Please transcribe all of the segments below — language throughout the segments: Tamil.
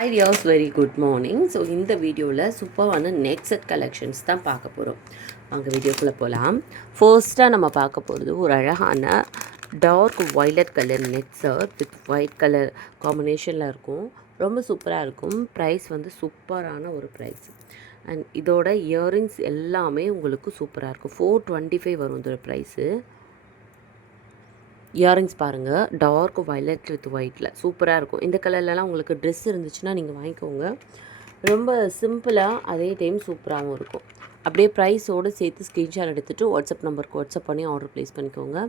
Hi dears, very good morning. So இந்த வீடியோவில் சூப்பரான நெக் செட் கலெக்ஷன்ஸ் தான் பார்க்க போகிறோம். வாங்க வீடியோக்குள்ளே போகலாம். ஃபர்ஸ்ட்டாக நம்ம பார்க்க போகிறது ஒரு அழகான dark violet colour neck set with white colour காம்பினேஷனில் இருக்கும். ரொம்ப சூப்பராக இருக்கும். ப்ரைஸ் வந்து சூப்பரான ஒரு ப்ரைஸ். அண்ட் இதோட இயரிங்ஸ் எல்லாமே உங்களுக்கு சூப்பராக இருக்கும். 425 வரும் இதோட ப்ரைஸு. இயரிங்ஸ் பாருங்கள், டார்க் வயலட் வித் ஒயிட்டில் சூப்பராக இருக்கும். இந்த கலர்லலாம் உங்களுக்கு ட்ரெஸ் இருந்துச்சுன்னா நீங்கள் வாங்கிக்கோங்க. ரொம்ப சிம்பிளாக அதே டைம் சூப்பராகவும் இருக்கும். அப்படியே ப்ரைஸோடு சேர்த்து ஸ்க்ரீன்ஷாட் எடுத்துகிட்டு வாட்ஸ்அப் நம்பருக்கு வாட்ஸ்அப் பண்ணி ஆர்டர் ப்ளேஸ் பண்ணிக்கோங்க.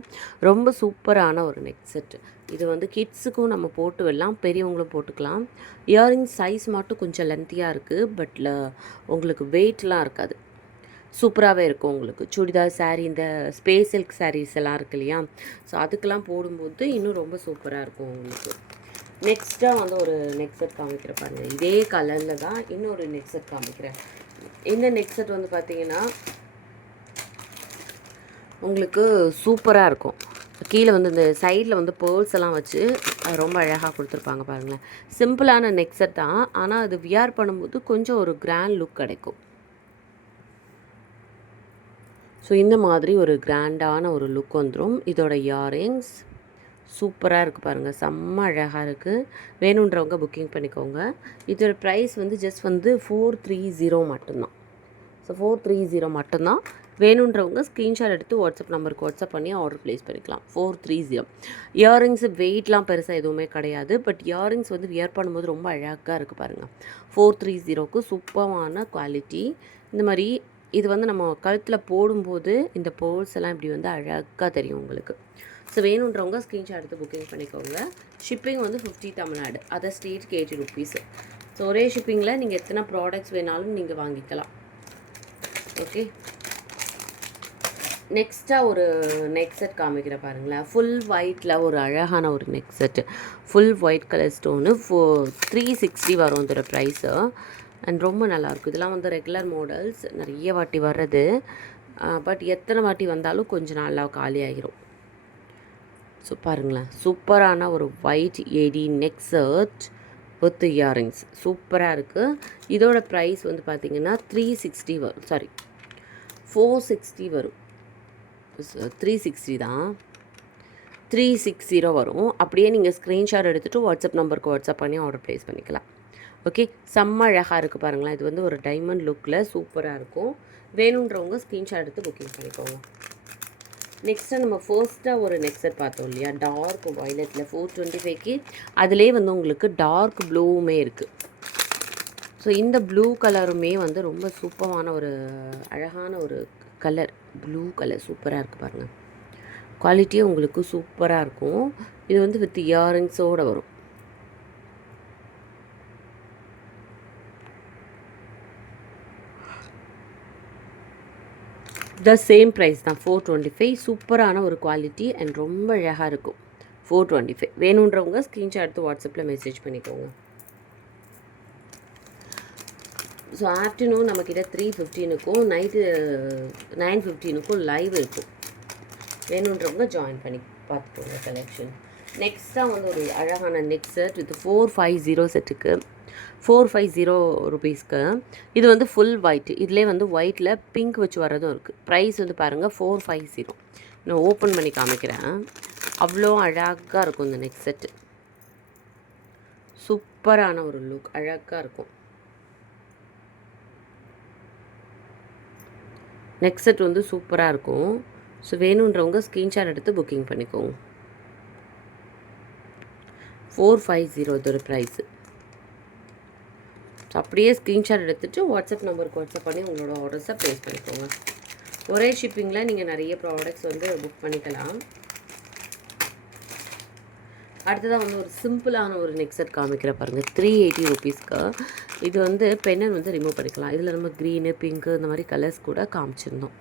ரொம்ப சூப்பரான ஒரு நெக் செட்டு. இது வந்து கிட்ஸுக்கும் நம்ம போட்டு வரலாம், பெரியவங்களும் போட்டுக்கலாம். இயரிங்ஸ் சைஸ் மட்டும் கொஞ்சம் லென்த்தியாக இருக்குது, பட்டில் உங்களுக்கு வெயிட்லாம் இருக்காது. சூப்பராகவே இருக்கும் உங்களுக்கு. சுடிதார் சாரீ, இந்த ஸ்பேஸ் சில்க் சாரீஸ் எல்லாம் இருக்கு இல்லையா, ஸோ அதுக்கெல்லாம் போடும்போது இன்னும் ரொம்ப சூப்பராக இருக்கும் உங்களுக்கு. நெக்ஸ்ட்டாக வந்து ஒரு நெக் செட் காமிக்கிற பாருங்கள். இதே கலரில் தான் இன்னொரு நெக் செட் காமிக்கிறேன். இந்த நெக் செட் வந்து பார்த்திங்கன்னா உங்களுக்கு சூப்பராக இருக்கும். கீழே வந்து இந்த சைடில் வந்து பேர்ல்ஸ் எல்லாம் வச்சு ரொம்ப அழகாக கொடுத்துருப்பாங்க பாருங்களேன். சிம்பிளான நெக் செட் தான், ஆனால் அது வியர் பண்ணும்போது கொஞ்சம் ஒரு கிராண்ட் லுக் கிடைக்கும். ஸோ இந்த மாதிரி ஒரு கிராண்டான ஒரு லுக் வந்துடும். இதோட இயரிங்ஸ் சூப்பராக இருக்குது பாருங்கள், செம்ம அழகாக இருக்குது. வேணுன்றவங்க புக்கிங் பண்ணிக்கோங்க. இதோட ப்ரைஸ் வந்து ஜஸ்ட் வந்து 430 மட்டும்தான். ஸோ 430 மட்டும்தான். வேணுன்றவங்க ஸ்க்ரீன்ஷாட் எடுத்து வாட்ஸ்அப் நம்பருக்கு வாட்ஸ்அப் பண்ணி ஆர்டர் ப்ளேஸ் பண்ணிக்கலாம். 430. இயரிங்ஸு வெயிட்லாம் பெருசாக எதுவுமே கிடையாது, பட் இயரிங்ஸ் வந்து வியர் பண்ணும்போது ரொம்ப அழகாக இருக்குது பாருங்கள். 430க்கு சூப்பரான குவாலிட்டி. இந்த மாதிரி இது வந்து நம்ம கழுத்தில் போடும்போது இந்த பேர்ல்ஸ் எல்லாம் இப்படி வந்து அழகாக தெரியும் உங்களுக்கு. ஸோ வேணுன்றவங்க ஸ்க்ரீன்ஷாட் எடுத்து புக்கிங் பண்ணிக்கோங்க. ஷிப்பிங் வந்து 50 தமிழ்நாடு, அதர் ஸ்டேட்க்கு 80 ருபீஸ். ஸோ ஒரே ஷிப்பிங்கில் நீங்கள் எத்தனை ப்ராடக்ட்ஸ் வேணாலும் நீங்கள் வாங்கிக்கலாம். ஓகே, நெக்ஸ்ட்டாக ஒரு நெக் செட் காமிக்கிற பாருங்களேன். ஃபுல் ஒயிட்டில் ஒரு அழகான ஒரு neck set. Full white colour stone 360 வரும் இதோட ப்ரைஸு. அண்ட் ரொம்ப நல்லாயிருக்கும். இதெல்லாம் வந்து ரெகுலர் மாடல்ஸ், நிறைய வாட்டி வர்றது, பட் எத்தனை வாட்டி வந்தாலும் கொஞ்சம் நல்லா காலி ஆகிரும். ஸோ பாருங்களேன், சூப்பரான ஒரு white AD neck set with earrings சூப்பராக இருக்குது. இதோட ப்ரைஸ் வந்து பார்த்திங்கன்னா 360 வரும், சாரி 460 வரும். 360 தான், 360 வரும். அப்படியே நீங்கள் ஸ்க்ரீன்ஷாட் எடுத்துகிட்டு வாட்ஸ்அப் நம்பருக்கு வாட்ஸ்அப் பண்ணி ஆர்டர் ப்ளேஸ் பண்ணிக்கலாம். ஓகே, செம்ம அழகாக இருக்குது பாருங்களேன். இது வந்து ஒரு டைமண்ட் லுக்கில் சூப்பராக இருக்கும். வேணுன்றவங்க ஸ்க்ரீன்ஷாட் எடுத்து புக்கிங் பண்ணிக்கோங்க. நெக்ஸ்ட்டு நம்ம ஃபர்ஸ்ட்டாக ஒரு நெக் செட் பார்த்தோம் இல்லையா, டார்க் வயலட்டில் 425க்கு. அதிலே வந்து உங்களுக்கு டார்க் ப்ளூவுமே இருக்குது. ஸோ இந்த ப்ளூ கலருமே வந்து ரொம்ப சூப்பரான ஒரு அழகான ஒரு கலர். ப்ளூ கலர் சூப்பராக இருக்குது பாருங்கள். குவாலிட்டியும் உங்களுக்கு சூப்பராக இருக்கும். இது வந்து வித் இயரிங்ஸோடு வரும். த சேம் ப்ரைஸ் தான், 425. சூப்பரான ஒரு குவாலிட்டி அண்ட் ரொம்ப அழகாக இருக்கும். 425 வேணுன்றவங்க ஸ்க்ரீன்ஷாட் எடுத்து வாட்ஸ்அப்பில் மெசேஜ் பண்ணிக்கோங்க. ஸோ ஆஃப்டர்நூன் நம்மக்கிட்ட 3:15க்கும் நைட்டு 9:15க்கும் லைவ் இருக்கும். வேணுன்றவங்க ஜாயின் பண்ணி பார்த்துக்கோங்க கலெக்ஷன். நெக்ஸ்ட்டாக வந்து ஒரு அழகான நெக் செட் வித் 450 செட்டுக்கு 450 ருபீஸ்க்கு. இது வந்து ஃபுல் ஒயிட். இதிலே வந்து ஒயிட்டில் பிங்க் வச்சு வரதும் இருக்குது. ப்ரைஸ் வந்து பாருங்கள் 450. நான் ஓப்பன் பண்ணி காமிக்கிறேன். அவ்வளோ அழகாக இருக்கும் இந்த நெக் செட்டு. சூப்பரான ஒரு லுக், அழகாக இருக்கும். நெக் செட் வந்து சூப்பராக இருக்கும். ஸோ வேணுன்றவங்க ஸ்க்ரீன்ஷாட் எடுத்து புக்கிங் பண்ணிக்கோங்க. 450 இதோட ப்ரைஸு. ஸோ அப்படியே ஸ்க்ரீன்ஷாட் எடுத்துகிட்டு வாட்ஸ்அப் நம்பருக்கு வாட்ஸ்அப் பண்ணி உங்களோட ஆர்டர்ஸை ப்ளேஸ் பண்ணிக்கோங்க. ஒரே ஷிப்பிங்கில் நீங்கள் நிறைய ப்ராடக்ட்ஸ் வந்து புக் பண்ணிக்கலாம். அடுத்ததாக வந்து ஒரு சிம்பிளான ஒரு நெக் செட் காமிக்கிற பாருங்கள். 380 ருபீஸ்க்கு. இது வந்து பென்னன் வந்து ரிமூவ் பண்ணிக்கலாம். இதில் நம்ம க்ரீனு, பிங்க்கு இந்த மாதிரி கலர்ஸ் கூட காமிச்சிருந்தோம்.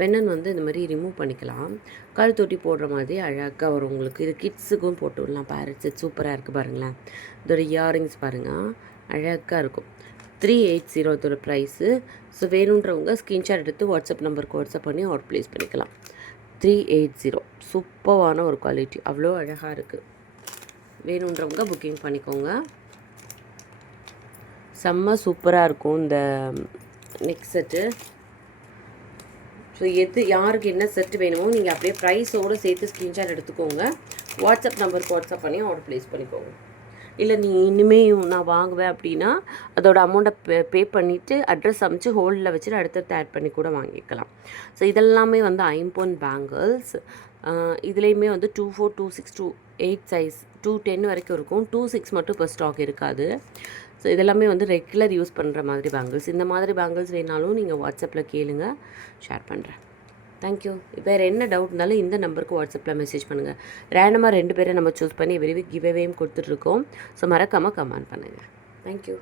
பென்னன் வந்து இந்த மாதிரி ரிமூவ் பண்ணிக்கலாம். கழுத்தொட்டி போடுற மாதிரி அழகாக வரும் உங்களுக்கு. இது கிட்ஸுக்கும் போட்டு விடலாம். பேரட் செட் சூப்பராக இருக்குது பாருங்களேன். இதோட இயரிங்ஸ் பாருங்கள், அழகாக இருக்கும். 380 இதோட ப்ரைஸு. ஸோ வேணுன்றவங்க ஸ்க்ரீன்ஷாட் எடுத்து வாட்ஸ்அப் நம்பருக்கு வாட்ஸ்அப் பண்ணி ஆர்டர் ப்ளேஸ் பண்ணிக்கலாம். 380 சூப்பரான ஒரு குவாலிட்டி, அவ்வளோ அழகாக இருக்குது. வேணுன்றவங்க புக்கிங் பண்ணிக்கோங்க. செம்ம சூப்பராக இருக்கும் இந்த நெக் செட்டு. ஸோ யாருக்கு என்ன செட்டு வேணுமோ நீங்கள் அப்படியே ப்ரைஸோடு சேர்த்து ஸ்க்ரீன்ஷாட் எடுத்துக்கோங்க. வாட்ஸ்அப் நம்பருக்கு வாட்ஸ்அப் பண்ணி ஆர்டர் ப்ளேஸ் பண்ணிக்கோங்க. இல்லை நீங்கள் இனிமேல் நான் வாங்குவேன் அப்படின்னா அதோட அமௌண்ட்டை பே பண்ணிவிட்டு அட்ரஸ் அமைச்சு ஹோல்டில் வச்சுட்டு அடுத்தடுத்து ஆட் பண்ணி கூட வாங்கிக்கலாம். ஸோ இதெல்லாமே வந்து ஐம்பொன் பேங்கிள்ஸ். இதுலேயுமே வந்து 24, 26, 28 சைஸ் 210 வரைக்கும் இருக்கும். 26 மட்டும் இப்போ ஸ்டாக் இருக்காது. ஸோ இதெல்லாமே வந்து ரெகுலர் யூஸ் பண்ணுற மாதிரி பேங்கிள்ஸ். இந்த மாதிரி பேங்கிள்ஸ் வேணாலும் நீங்கள் வாட்ஸ்அப்பில் கேளுங்க, ஷேர் பண்ணுறேன். தேங்க்யூ. வேறு என்ன டவுட் இருந்தாலும் இந்த நம்பருக்கு வாட்ஸ்அப்பில் மெசேஜ் பண்ணுங்கள். ரேண்டமாக 2 பேரை நம்ம சூஸ் பண்ணி விரைவில் கிவ்அவேயும் கொடுத்துட்ருக்கோம். ஸோ மறக்காமல் கமெண்ட் பண்ணுங்கள். தேங்க்யூ.